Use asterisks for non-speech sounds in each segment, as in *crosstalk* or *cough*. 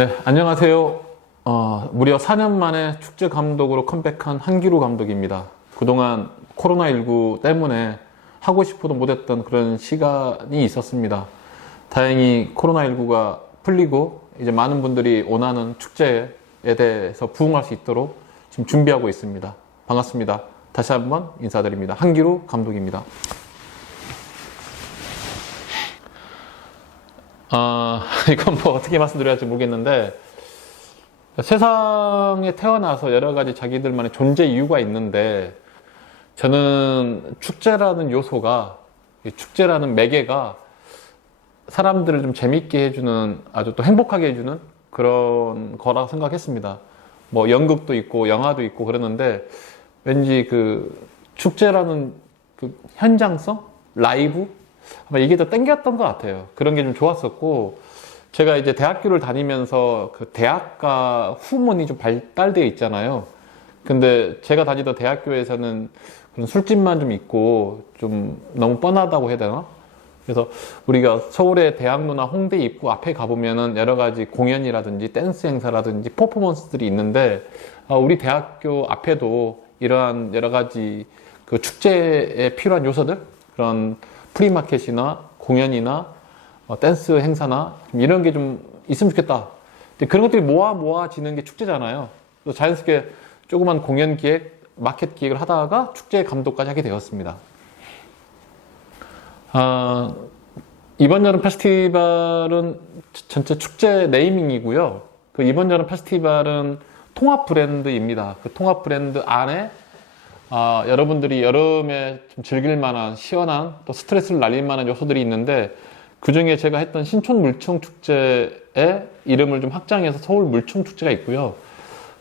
네, 안녕하세요. 어, 무려 4년 만에 축제 감독으로 컴백한 한기루 감독입니다. 그동안 코로나19 때문에 하고 싶어도 못했던 그런 시간이 있었습니다. 다행히 코로나19가 풀리고 이제 많은 분들이 원하는 축제에 대해서 부응할 수 있도록 지금 준비하고 있습니다. 반갑습니다. 다시 한번 인사드립니다. 한기루 감독입니다. 아, *laughs* 이건 뭐 어떻게 말씀드려야 할지 모르겠는데, 세상에 태어나서 여러 가지 자기들만의 존재 이유가 있는데, 저는 축제라는 요소가, 이 축제라는 매개가 사람들을 좀 재밌게 해주는, 아주 또 행복하게 해주는 그런 거라고 생각했습니다. 뭐 연극도 있고, 영화도 있고 그러는데, 왠지 그 축제라는 그 현장성? 라이브? 아마 이게 더 땡겼던 것 같아요. 그런 게 좀 좋았었고, 제가 이제 대학교를 다니면서 그 대학가 후문이 좀 발달되어 있잖아요. 근데 제가 다니던 대학교에서는 그런 술집만 좀 있고, 좀 너무 뻔하다고 해야 되나? 그래서 우리가 서울의 대학로나 홍대 입구 앞에 가보면은 여러 가지 공연이라든지 댄스 행사라든지 퍼포먼스들이 있는데, 아, 우리 대학교 앞에도 이러한 여러 가지 그 축제에 필요한 요소들, 그런 프리마켓이나 공연이나 어, 댄스 행사나 좀 이런 게 좀 있으면 좋겠다. 그런 것들이 모아 모아지는 게 축제잖아요. 그래서 자연스럽게 조그만 공연 기획, 마켓 기획을 하다가 축제 감독까지 하게 되었습니다. 아, 이번 여름 페스티벌은 전체 축제 네이밍이고요. 그 이번 여름 페스티벌은 통합 브랜드입니다. 그 통합 브랜드 안에 아, 여러분들이 여름에 좀 즐길 만한 시원한 또 스트레스를 날릴 만한 요소들이 있는데 그 중에 제가 했던 신촌 물총 축제의 이름을 좀 확장해서 서울 물총 축제가 있고요.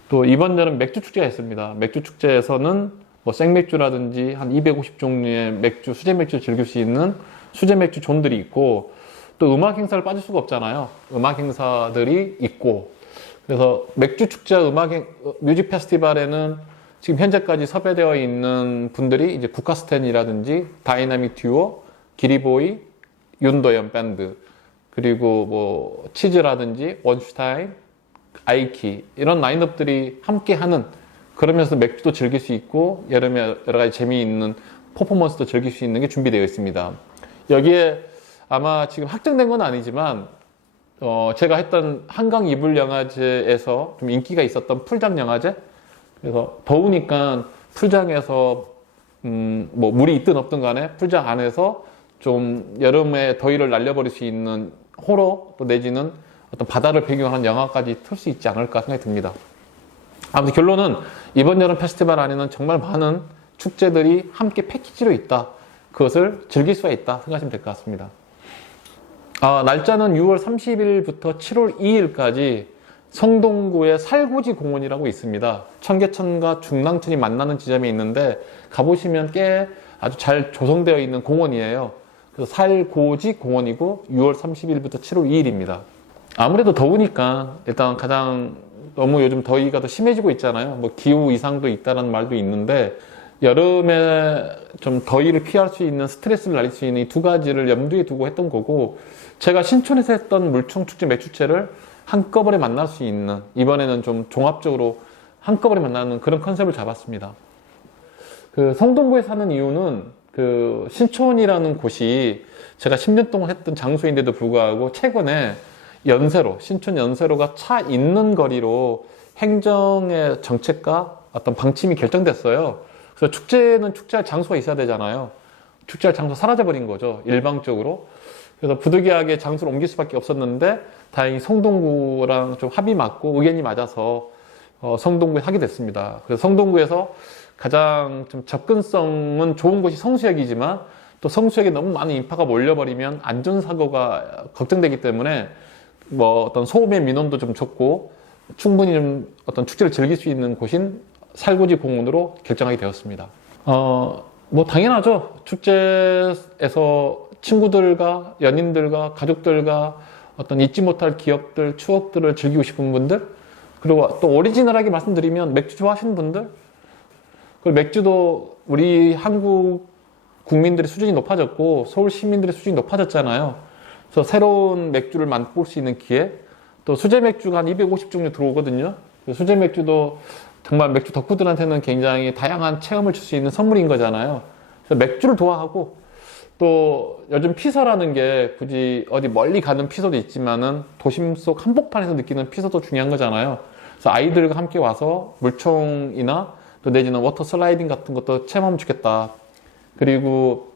또 이번 여름 맥주 축제가 있습니다. 맥주 축제에서는 뭐 생맥주라든지 한 250 종류의 맥주, 수제 맥주 즐길 수 있는 수제 맥주 존들이 있고 또 음악 행사를 빠질 수가 없잖아요. 음악 행사들이 있고 그래서 맥주 축제 음악 행, 뮤직 페스티벌에는 지금 현재까지 섭외되어 있는 분들이 이제 국카스텐이라든지 다이나믹 듀오, 기리보이, 윤도현 밴드, 그리고 뭐 치즈라든지 원슈타인, 아이키 이런 라인업들이 함께 하는 그러면서 맥주도 즐길 수 있고 여름에 여러 가지 재미있는 퍼포먼스도 즐길 수 있는 게 준비되어 있습니다. 여기에 아마 지금 확정된 건 아니지만 어 제가 했던 한강 이불 영화제에서 좀 인기가 있었던 풀장 영화제 그래서 더우니까 풀장에서 음, 뭐 물이 있든 없든 간에 풀장 안에서 좀 여름에 더위를 날려버릴 수 있는 호러 또 내지는 어떤 바다를 배경으로 한 영화까지 틀 수 있지 않을까 생각이 듭니다. 아무튼 결론은 이번 여름 페스티벌 안에는 정말 많은 축제들이 함께 패키지로 있다. 그것을 즐길 수가 있다 생각하시면 될 것 같습니다. 아, 날짜는 6월 30일부터 7월 2일까지 성동구의 살구지 공원이라고 있습니다. 청계천과 중랑천이 만나는 지점이 있는데 가보시면 꽤 아주 잘 조성되어 있는 공원이에요. 그래서 살고지 공원이고 6월 30일부터 7월 2일입니다. 아무래도 더우니까 일단 가장 너무 요즘 더위가 더 심해지고 있잖아요. 뭐 기후 이상도 있다는 말도 있는데 여름에 좀 더위를 피할 수 있는 스트레스를 날릴 수 있는 이 두 가지를 염두에 두고 했던 거고 제가 신촌에서 했던 물총 축제 매축제를 한꺼번에 만날 수 있는 이번에는 좀 종합적으로 한꺼번에 만나는 그런 컨셉을 잡았습니다. 그 성동구에 사는 이유는 그 신촌이라는 곳이 제가 10년 동안 했던 장소인데도 불구하고 최근에 연세로 신촌 연세로가 차 있는 거리로 행정의 정책과 어떤 방침이 결정됐어요. 그래서 축제는 축제할 장소가 있어야 되잖아요. 축제할 장소 사라져 버린 거죠. 일방적으로. 그래서 부득이하게 장소를 옮길 수밖에 없었는데 다행히 성동구랑 좀 합이 맞고 의견이 맞아서 어, 성동구에 하게 됐습니다. 그래서 성동구에서 가장 좀 접근성은 좋은 곳이 성수역이지만 또 성수역에 너무 많은 인파가 몰려버리면 안전사고가 걱정되기 때문에 뭐 어떤 소음의 민원도 좀 적고 충분히 좀 어떤 축제를 즐길 수 있는 곳인 살구지 공원으로 결정하게 되었습니다. 어, 뭐 당연하죠. 축제에서 친구들과 연인들과 가족들과 어떤 잊지 못할 기억들, 추억들을 즐기고 싶은 분들, 그리고 또 오리지널하게 말씀드리면 맥주 좋아하시는 분들, 그리고 맥주도 우리 한국 국민들의 수준이 높아졌고 서울 시민들의 수준이 높아졌잖아요. 그래서 새로운 맥주를 맛볼 수 있는 기회, 또 수제 맥주가 한 250 종류 들어오거든요. 그 수제 맥주도 정말 맥주 덕후들한테는 굉장히 다양한 체험을 줄 수 있는 선물인 거잖아요. 그래서 맥주를 좋아하고 또 요즘 피서라는 게 굳이 어디 멀리 가는 피서도 있지만은 도심 속 한복판에서 느끼는 피서도 중요한 거잖아요. 그래서 아이들과 함께 와서 물총이나 또 내지는 워터 슬라이딩 같은 것도 체험하면 좋겠다. 그리고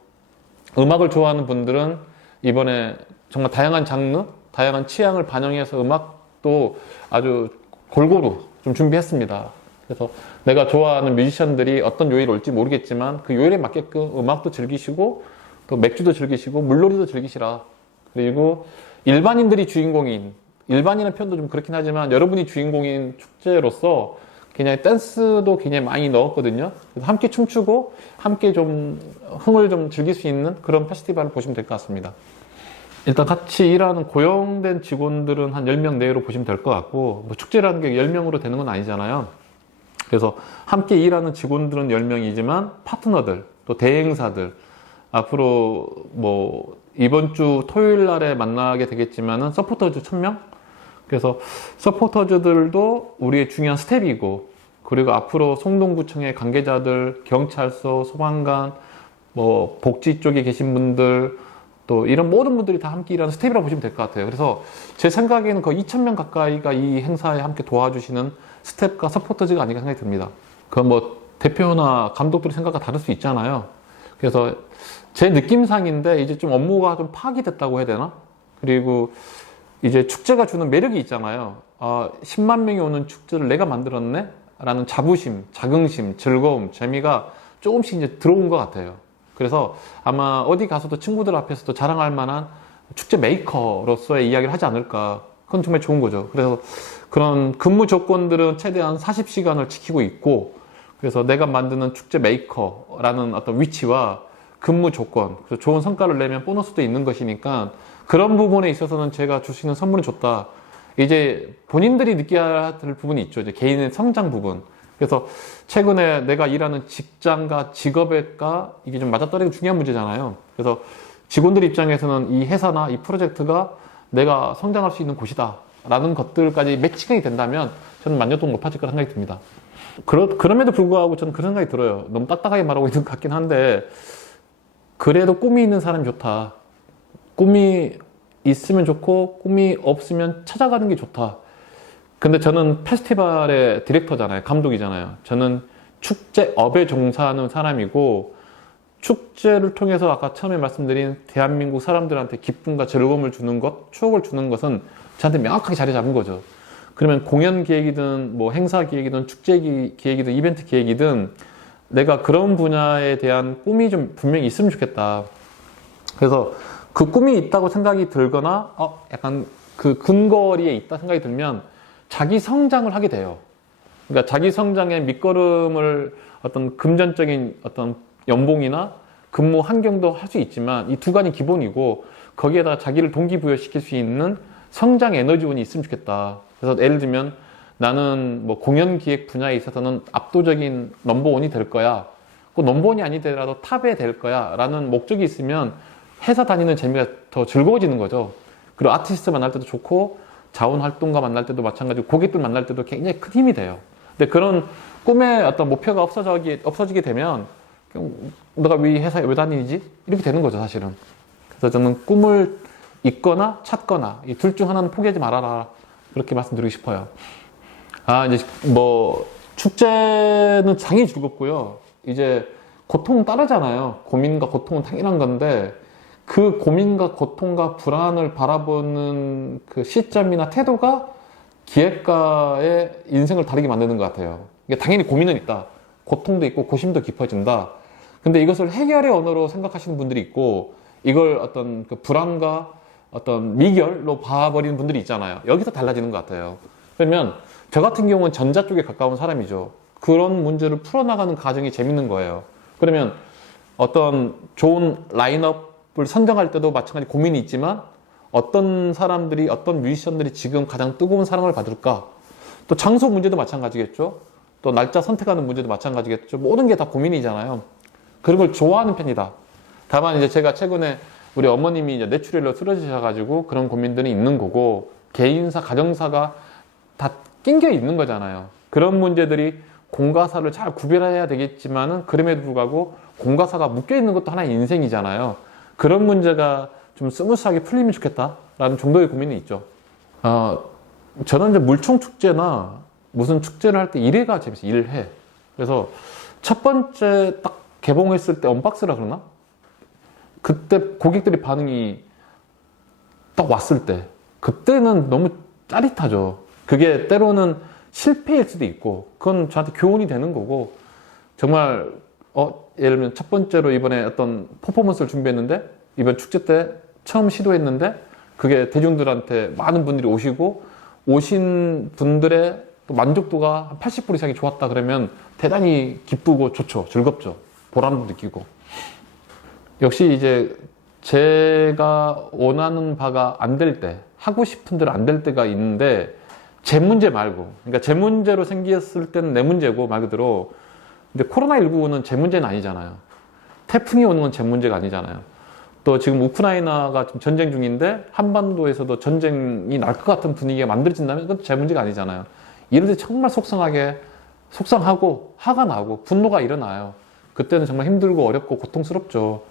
음악을 좋아하는 분들은 이번에 정말 다양한 장르, 다양한 취향을 반영해서 음악도 아주 골고루 좀 준비했습니다. 그래서 내가 좋아하는 뮤지션들이 어떤 요일이 올지 모르겠지만 그 요일에 맞게끔 음악도 즐기시고 또 맥주도 즐기시고 물놀이도 즐기시라. 그리고 일반인들이 주인공인 일반인의 표현도 좀 그렇긴 하지만 여러분이 주인공인 축제로서 굉장히 댄스도 굉장히 많이 넣었거든요. 함께 춤추고 함께 좀 흥을 좀 즐길 수 있는 그런 페스티벌을 보시면 될 것 같습니다. 일단 같이 일하는 고용된 직원들은 한 10명 내외로 보시면 될 것 같고 뭐 축제라는 게 10명으로 되는 건 아니잖아요. 그래서 함께 일하는 직원들은 10명이지만 파트너들, 또 대행사들, 앞으로 뭐 이번 주 토요일 날에 만나게 되겠지만은 서포터즈 1000명? 그래서 서포터즈들도 우리의 중요한 스텝이고 그리고 앞으로 송동구청의 관계자들, 경찰서, 소방관, 뭐 복지 쪽에 계신 분들 또 이런 모든 분들이 다 함께 일하는 스텝이라고 보시면 될 것 같아요. 그래서 제 생각에는 거의 2,000명 가까이가 이 행사에 함께 도와주시는 스텝과 서포터즈가 아닌가 생각이 듭니다. 그건 뭐 대표나 감독들의 생각과 다를 수 있잖아요. 그래서 제 느낌상인데 이제 좀 업무가 좀 파악이 됐다고 해야 되나? 그리고 이제 축제가 주는 매력이 있잖아요. 아, 10만 명이 오는 축제를 내가 만들었네? 라는 자부심, 자긍심, 즐거움, 재미가 조금씩 이제 들어온 것 같아요. 그래서 아마 어디 가서도 친구들 앞에서도 자랑할 만한 축제 메이커로서의 이야기를 하지 않을까. 그건 정말 좋은 거죠. 그래서 그런 근무 조건들은 최대한 40시간을 지키고 있고, 그래서 내가 만드는 축제 메이커라는 어떤 위치와 근무 조건, 그래서 좋은 성과를 내면 보너스도 있는 것이니까 그런 부분에 있어서는 제가 줄 수 있는 선물은 좋다. 이제 본인들이 느껴야 될 부분이 있죠. 이제 개인의 성장 부분. 그래서 최근에 내가 일하는 직장과 직업과 이게 좀 맞아떨어지는 중요한 문제잖아요. 그래서 직원들 입장에서는 이 회사나 이 프로젝트가 내가 성장할 수 있는 곳이다. 라는 것들까지 매칭이 된다면 저는 만족도가 높아질 거라 생각이 듭니다. 그러, 그럼에도 불구하고 저는 그런 생각이 들어요. 너무 딱딱하게 말하고 있는 것 같긴 한데, 그래도 꿈이 있는 사람이 좋다. 꿈이 있으면 좋고, 꿈이 없으면 찾아가는 게 좋다. 근데 저는 페스티벌의 디렉터잖아요. 감독이잖아요. 저는 축제업에 종사하는 사람이고, 축제를 통해서 아까 처음에 말씀드린 대한민국 사람들한테 기쁨과 즐거움을 주는 것, 추억을 주는 것은 저한테 명확하게 자리 잡은 거죠. 그러면 공연 기획이든 뭐 행사 기획이든 축제 기- 기획이든 이벤트 기획이든 내가 그런 분야에 대한 꿈이 좀 분명히 있으면 좋겠다. 그래서 그 꿈이 있다고 생각이 들거나 어, 약간 그 근거리에 있다 생각이 들면 자기 성장을 하게 돼요. 그러니까 자기 성장의 밑거름을 어떤 금전적인 어떤 연봉이나 근무 환경도 할 수 있지만 이 두 가지 기본이고 거기에다가 자기를 동기부여시킬 수 있는 성장 에너지원이 있으면 좋겠다. 그래서 예를 들면 나는 뭐 공연 기획 분야에 있어서는 압도적인 넘버원이 될 거야. 그 넘버원이 아니더라도 탑에 될 거야. 라는 목적이 있으면 회사 다니는 재미가 더 즐거워지는 거죠. 그리고 아티스트 만날 때도 좋고 자원 활동가 만날 때도 마찬가지고 고객들 만날 때도 굉장히 큰 힘이 돼요. 근데 그런 꿈의 어떤 목표가 없어지게, 없어지게 되면 너가 왜 회사에 왜 다니지? 이렇게 되는 거죠, 사실은. 그래서 저는 꿈을 있거나 찾거나 이 둘 중 하나는 포기하지 말아라. 그렇게 말씀드리고 싶어요. 아, 이제 뭐 축제는 당연히 즐겁고요. 이제 고통은 따르잖아요. 고민과 고통은 당연한 건데 그 고민과 고통과 불안을 바라보는 그 시점이나 태도가 기획가의 인생을 다르게 만드는 것 같아요. 이게 당연히 고민은 있다. 고통도 있고 고심도 깊어진다. 근데 이것을 해결의 언어로 생각하시는 분들이 있고 이걸 어떤 그 불안과 어떤 미결로 봐버리는 분들이 있잖아요. 여기서 달라지는 것 같아요. 그러면 저 같은 경우는 전자 쪽에 가까운 사람이죠. 그런 문제를 풀어나가는 과정이 재밌는 거예요. 그러면 어떤 좋은 라인업을 선정할 때도 마찬가지 고민이 있지만 어떤 사람들이 어떤 뮤지션들이 지금 가장 뜨거운 사랑을 받을까? 또 장소 문제도 마찬가지겠죠. 또 날짜 선택하는 문제도 마찬가지겠죠. 모든 게 다 고민이잖아요. 그런 걸 좋아하는 편이다. 다만 이제 제가 최근에 우리 어머님이 이제 뇌출혈로 쓰러지셔가지고 그런 고민들이 있는 거고 개인사, 가정사가 다 낑겨 있는 거잖아요. 그런 문제들이 공과사를 잘 구별해야 되겠지만은 그럼에도 불구하고 공과사가 묶여 있는 것도 하나의 인생이잖아요. 그런 문제가 좀 스무스하게 풀리면 좋겠다라는 정도의 고민이 있죠. 어, 저는 이제 물총 축제나 무슨 축제를 할 때 일회가 재밌어요. 일회. 그래서 첫 번째 딱 개봉했을 때 언박스라 그러나? 그때 고객들의 반응이 딱 왔을 때 그때는 너무 짜릿하죠. 그게 때로는 실패일 수도 있고 그건 저한테 교훈이 되는 거고 정말 어 예를 들면 첫 번째로 이번에 어떤 퍼포먼스를 준비했는데 이번 축제 때 처음 시도했는데 그게 대중들한테 많은 분들이 오시고 오신 분들의 또 만족도가 한80% 이상이 좋았다 그러면 대단히 기쁘고 좋죠. 즐겁죠. 보람도 느끼고 역시 이제 제가 원하는 바가 안 될 때, 하고 싶은 대로 안 될 때가 있는데, 제 문제 말고, 그러니까 제 문제로 생겼을 때는 내 문제고, 말 그대로. 근데 코로나19는 제 문제는 아니잖아요. 태풍이 오는 건 제 문제가 아니잖아요. 또 지금 우크라이나가 지금 전쟁 중인데, 한반도에서도 전쟁이 날 것 같은 분위기가 만들어진다면 그건 제 문제가 아니잖아요. 이럴 때 정말 속상하게, 속상하고, 화가 나고, 분노가 일어나요. 그때는 정말 힘들고 어렵고 고통스럽죠.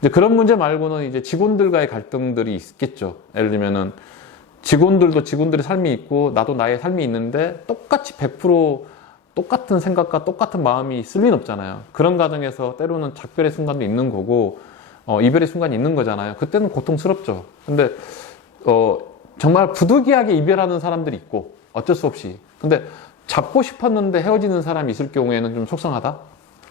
이제 그런 문제 말고는 이제 직원들과의 갈등들이 있겠죠. 예를 들면은 직원들도 직원들의 삶이 있고 나도 나의 삶이 있는데 똑같이 100% 똑같은 생각과 똑같은 마음이 있을 리는 없잖아요. 그런 과정에서 때로는 작별의 순간도 있는 거고 어, 이별의 순간이 있는 거잖아요. 그때는 고통스럽죠. 근데 어, 정말 부득이하게 이별하는 사람들이 있고 어쩔 수 없이. 근데 잡고 싶었는데 헤어지는 사람이 있을 경우에는 좀 속상하다.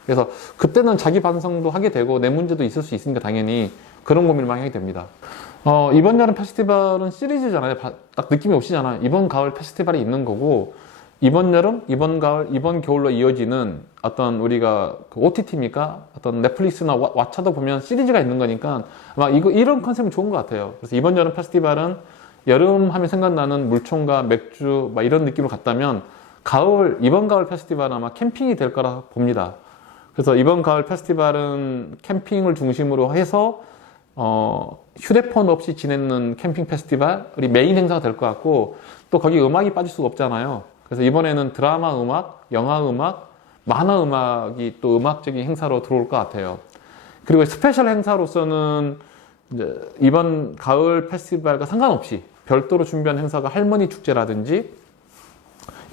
그래서 그때는 자기 반성도 하게 되고 내 문제도 있을 수 있으니까 당연히 그런 고민을 많이 하게 됩니다. 어, 이번 여름 페스티벌은 시리즈잖아요. 바- 딱 느낌이 오시잖아요. 이번 가을 페스티벌이 있는 거고 이번 여름, 이번 가을, 이번 겨울로 이어지는 어떤 우리가 그 OTT입니까? 어떤 넷플릭스나 와- 왓챠도 보면 시리즈가 있는 거니까 아마 이거 이런 컨셉이 좋은 것 같아요. 그래서 이번 여름 페스티벌은 여름 하면 생각나는 물총과 맥주 막 이런 느낌으로 갔다면 가을 이번 가을 페스티벌은 아마 캠핑이 될 거라 봅니다. 그래서 이번 가을 페스티벌은 캠핑을 중심으로 해서 어, 휴대폰 없이 지내는 캠핑 페스티벌이 메인 행사가 될 것 같고 또 거기 음악이 빠질 수가 없잖아요. 그래서 이번에는 드라마 음악, 영화 음악, 만화 음악이 또 음악적인 행사로 들어올 것 같아요. 그리고 스페셜 행사로서는 이번 가을 페스티벌과 상관없이 별도로 준비한 행사가 할머니 축제라든지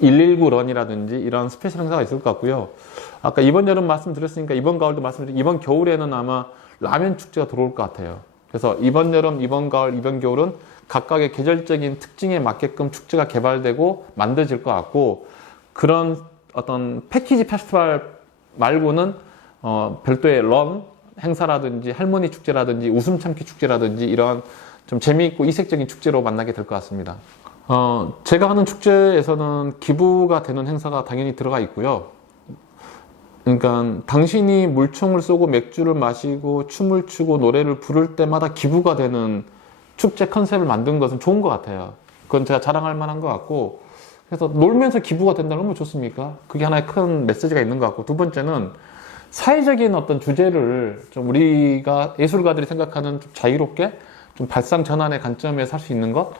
119 런이라든지 이런 스페셜 행사가 있을 것 같고요. 아까 이번 여름 말씀드렸으니까 이번 가을도 말씀드렸 이번 겨울에는 아마 라면 축제가 들어올 것 같아요. 그래서 이번 여름, 이번 가을, 이번 겨울은 각각의 계절적인 특징에 맞게끔 축제가 개발되고 만들어질 것 같고 그런 어떤 패키지 페스티벌 말고는 어, 별도의 런 행사라든지 할머니 축제라든지 웃음 참기 축제라든지 이런 좀 재미있고 이색적인 축제로 만나게 될 것 같습니다. 어, 제가 하는 축제에서는 기부가 되는 행사가 당연히 들어가 있고요. 그러니까 당신이 물총을 쏘고 맥주를 마시고 춤을 추고 노래를 부를 때마다 기부가 되는 축제 컨셉을 만든 것은 좋은 것 같아요. 그건 제가 자랑할 만한 것 같고 그래서 놀면서 기부가 된다는 건 좋습니까? 그게 하나의 큰 메시지가 있는 것 같고 두 번째는 사회적인 어떤 주제를 좀 우리가 예술가들이 생각하는 좀 자유롭게 좀 발상 전환의 관점에서 할 수 있는 것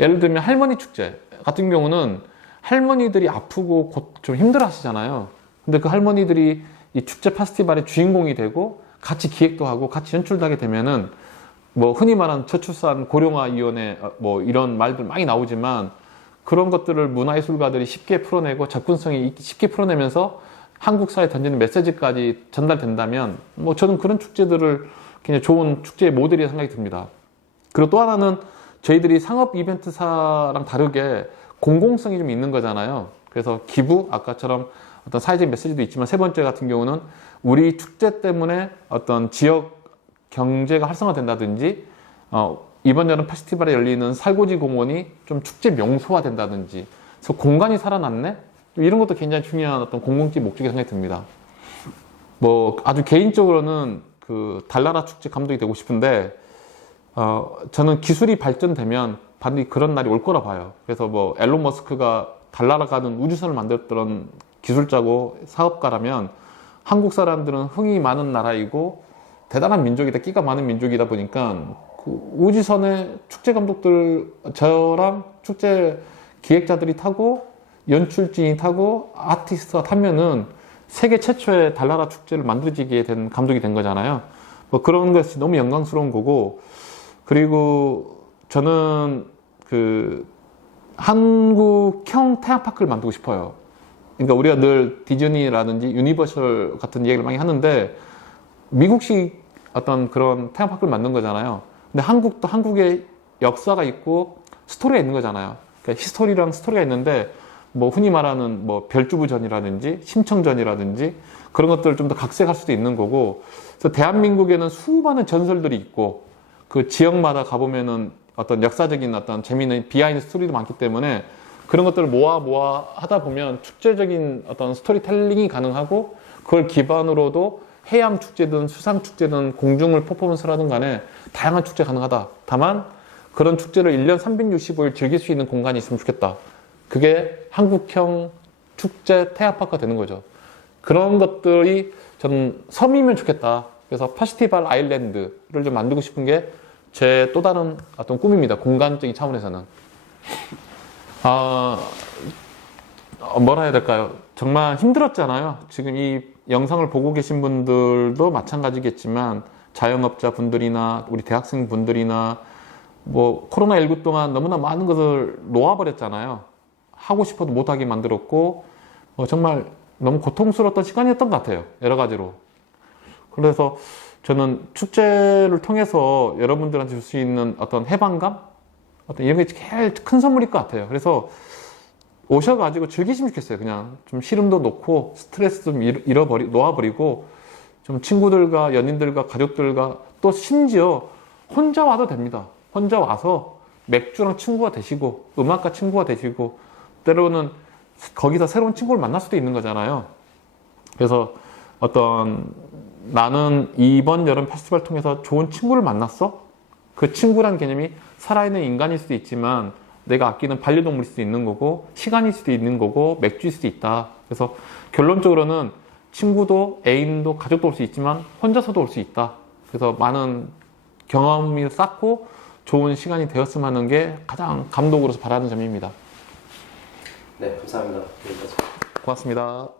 예를 들면 할머니 축제 같은 경우는 할머니들이 아프고 곧좀 힘들어 하시잖아요. 근데 그 할머니들이 이 축제 페스티벌의 주인공이 되고 같이 기획도 하고 같이 연출도 하게 되면은 뭐 흔히 말하는 저출산 고령화위원회 어, 뭐 이런 말들 많이 나오지만 그런 것들을 문화예술가들이 쉽게 풀어내고 접근성이 있- 쉽게 풀어내면서 한국 사회에 던지는 메시지까지 전달된다면 뭐 저는 그런 축제들을 굉장히 좋은 축제의 모델이라 생각이 듭니다. 그리고 또 하나는 저희들이 상업 이벤트사랑 다르게 공공성이 좀 있는 거잖아요. 그래서 기부, 아까처럼 어떤 사회적 메시지도 있지만 세 번째 같은 경우는 우리 축제 때문에 어떤 지역 경제가 활성화된다든지 어, 이번 여름 페스티벌에 열리는 살고지 공원이 좀 축제 명소화 된다든지 그래서 공간이 살아났네? 이런 것도 굉장히 중요한 어떤 공공적 목적이 생각이 듭니다. 뭐 아주 개인적으로는 그 달나라 축제 감독이 되고 싶은데 어, 저는 기술이 발전되면 반드시 그런 날이 올 거라 봐요. 그래서 뭐 앨런 머스크가 달나라 가는 우주선을 만들었던 기술자고 사업가라면 한국 사람들은 흥이 많은 나라이고 대단한 민족이다, 끼가 많은 민족이다 보니까 그 우주선의 축제 감독들 저랑 축제 기획자들이 타고 연출진이 타고 아티스트가 타면은 세계 최초의 달나라 축제를 만들어지게 된 감독이 된 거잖아요. 뭐 그런 것이 너무 영광스러운 거고 그리고 저는 그 한국형 태양파크를 만들고 싶어요. 그러니까 우리가 늘 디즈니라든지 유니버셜 같은 얘기를 많이 하는데 미국식 어떤 그런 테마파크를 만든 거잖아요. 근데 한국도 한국의 역사가 있고 스토리가 있는 거잖아요. 그러니까 히스토리랑 스토리가 있는데 뭐 흔히 말하는 뭐 별주부전이라든지 심청전이라든지 그런 것들을 좀 더 각색할 수도 있는 거고 그래서 대한민국에는 수많은 전설들이 있고 그 지역마다 가보면은 어떤 역사적인 어떤 재미있는 비하인드 스토리도 많기 때문에 그런 것들을 모아 모아 하다 보면 축제적인 어떤 스토리텔링이 가능하고 그걸 기반으로도 해양 축제든 수상 축제든 공중을 퍼포먼스라든 간에 다양한 축제 가능하다. 다만 그런 축제를 1년 365일 즐길 수 있는 공간이 있으면 좋겠다. 그게 한국형 축제 태아파크가 되는 거죠. 그런 것들이 저는 섬이면 좋겠다. 그래서 파스티벌 아일랜드를 좀 만들고 싶은 게 제 또 다른 어떤 꿈입니다. 공간적인 차원에서는. 아, 어, 뭐라 해야 될까요? 정말 힘들었잖아요. 지금 이 영상을 보고 계신 분들도 마찬가지겠지만 자영업자 분들이나 우리 대학생 분들이나 뭐 코로나19 동안 너무나 많은 것을 놓아버렸잖아요. 하고 싶어도 못하게 만들었고 뭐 정말 너무 고통스러웠던 시간이었던 것 같아요. 여러 가지로. 그래서 저는 축제를 통해서 여러분들한테 줄 수 있는 어떤 해방감? 어떤 이런 게 제일 큰 선물일 것 같아요. 그래서 오셔가지고 즐기시면 좋겠어요. 그냥 좀 시름도 놓고 스트레스 좀 잃- 잃어버리, 놓아버리고 좀 친구들과 연인들과 가족들과 또 심지어 혼자 와도 됩니다. 혼자 와서 맥주랑 친구가 되시고 음악과 친구가 되시고 때로는 거기서 새로운 친구를 만날 수도 있는 거잖아요. 그래서 어떤 나는 이번 여름 페스티벌 통해서 좋은 친구를 만났어? 그 친구란 개념이 살아있는 인간일 수도 있지만 내가 아끼는 반려동물일 수도 있는 거고 시간일 수도 있는 거고 맥주일 수도 있다. 그래서 결론적으로는 친구도 애인도 가족도 올 수 있지만 혼자서도 올 수 있다. 그래서 많은 경험을 쌓고 좋은 시간이 되었으면 하는 게 가장 감독으로서 바라는 점입니다. 네, 감사합니다. 고맙습니다.